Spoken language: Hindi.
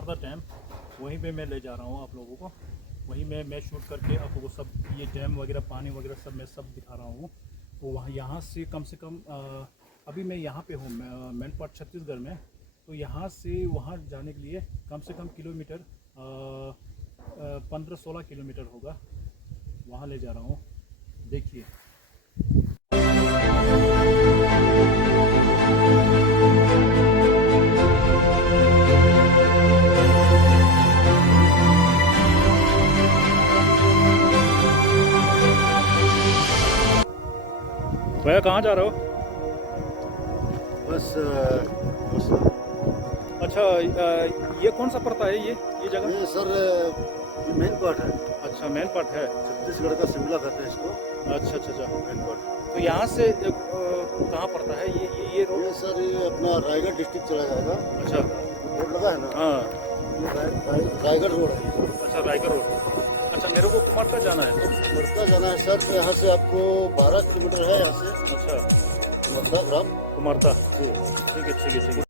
कुमारदा डैम, वहीं पे मैं ले जा रहा हूँ आप लोगों को। वहीं मैं शूट करके आप लोगों को सब ये डैम वगैरह पानी वगैरह सब मैं सब दिखा रहा हूँ। तो वहाँ यहाँ से कम अभी मैं यहाँ पे हूँ मैनपाट छत्तीसगढ़ में। तो यहाँ से वहाँ जाने के लिए कम से कम किलोमीटर 15-16 किलोमीटर होगा। वहाँ ले जा रहा हूँ, देखिए। भैया कहाँ जा रहे हो? बस अच्छा, ये कौन सा पड़ता है ये जगह? ये सर ये मेन पार्ट है, अच्छा, मेन पार्ट है। छत्तीसगढ़ का शिमला कहते हैं इसको, अच्छा अच्छा अच्छा। Main part. तो यहाँ से कहाँ पड़ता है ये रोड? ये सर ये अपना रायगढ़ डिस्ट्रिक्ट चला जाएगा। अच्छा, रोड लगा है ना, हाँ। ये रायगढ़ रोड है। अच्छा, रायगढ़ रोड। अच्छा, मेरे को कुमारदा जाना है तो? कुमारदा जाना है सर, तो यहाँ से आपको 12 किलोमीटर है यहाँ से। अच्छा, कुमारदा ग्राम। कुमारदा। जी। ठीक है ठीक है ठीक है।